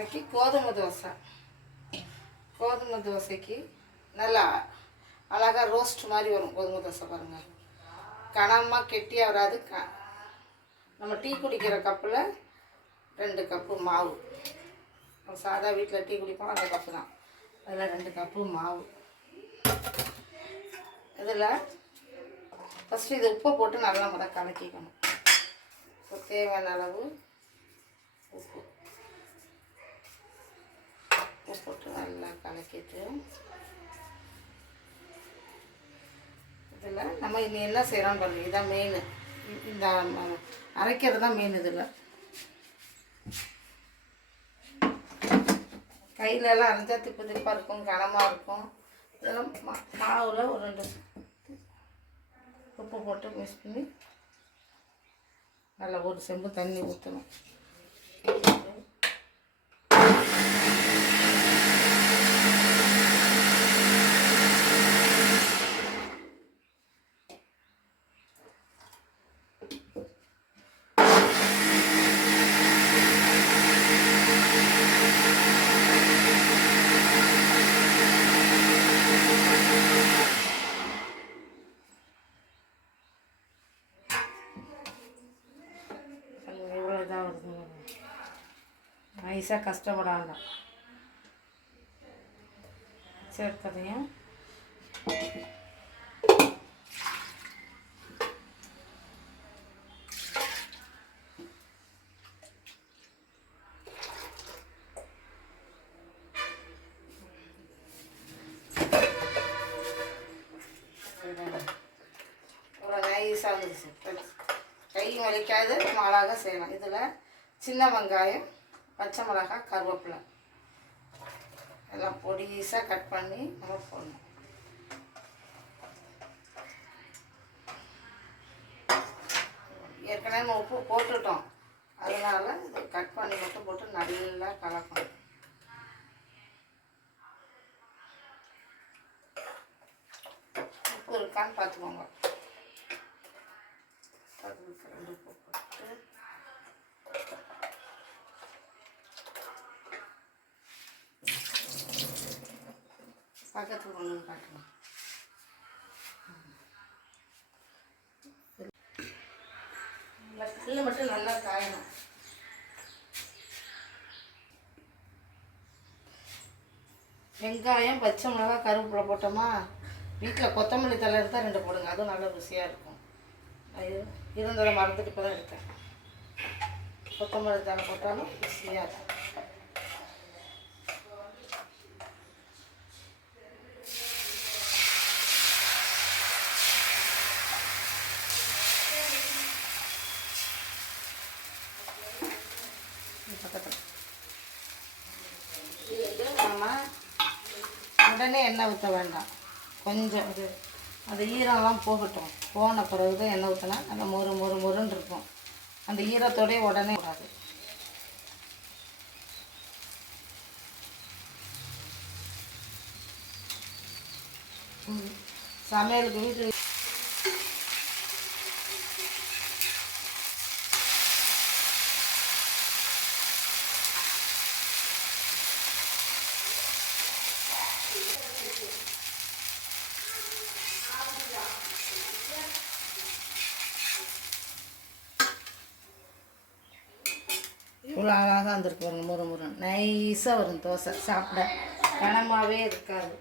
இன்னைக்கு கோதுமை தோசை. கோதுமை தோசைக்கு நல்லா அழகாக ரோஸ்ட் மாதிரி வரும் கோதுமை தோசை. பாருங்கள், கனமாக கெட்டியாக வராது. நம்ம டீ குடிக்கிற கப்பில் 2 கப்பு மாவு. சாதா வீட்டில் டீ குடிப்போம் அந்த கப்பு தான். அதில் 2 கப்பு மாவு. இதில் ஃபஸ்ட்டு இது உப்பை போட்டு நல்லா முதல் கலக்கிக்கணும். தேவையான அளவு உப்பு போட்டு நல்லா கலக்கிட்டு இதில் நம்ம இனி என்ன செய்கிறோம்னு பாருங்கள். இதுதான் மெயின். இந்த அரைக்கிறது தான் மெயின். இதில் கையிலலாம் அரைஞ்சா திப்பு திப்பாக இருக்கும், கனமாக இருக்கும். இதெல்லாம் மாவில் ஒரு 2 உப்பு போட்டு மிக்ஸ் பண்ணி நல்லா ஒரு செம்பு தண்ணி ஊற்றணும். நைஸாக கஷ்டப்படாத சேர்த்ததையும் ஒரு நைஸாக இருந்துச்சு. கை வலிக்காது, நம்ம அழகாக செய்யலாம். இதில் சின்ன வெங்காயம், பச்சை மிளகாய், கருவேப்பிலை எல்லாம் பொடிசாக கட் பண்ணி நம்ம போடணும். ஏற்கனவே நம்ம உப்பு போட்டுட்டோம், அதனால் இதை கட் பண்ணி மட்டும் போட்டு நல்லா கலக்கணும். உப்பு இருக்கான்னு பார்த்துக்கோங்க. 2 உப்பு போட்டு பக்கத்தில் ஒன்று காட்டணும். கல் மட்டும் நல்லா காயணும். வெங்காயம், பச்சை மிளகாய், கருவேப்பிலை போட்டோமா. வீட்டில் கொத்தமல்லி தழை இருந்தால் 2 போடுங்க, அதுவும் நல்ல ருசியாக இருக்கும். இருந்ததை மறந்துட்டு இப்போ தான் எடுத்தேன். கொத்தமல்லி தழை போட்டாலும் ருசியாக இருக்கும். நம்ம உடனே எண்ணெய் ஊற்ற வேண்டாம். கொஞ்சம் அது ஈரம்லாம் போகட்டும். போன பிறகு தான் எண்ணெய் ஊற்றினா நல்லா மொறுன்னு இருக்கும். அந்த ஈரத்தோடய உடனே விடாது. சமையலுக்கு வீட்டில் இவ்வளோ அழகாக வந்துருக்கு பாருங்க. முறுன்னு நைஸாக வரும் தோசை. சாப்பிட கனமாகவே இருக்காது.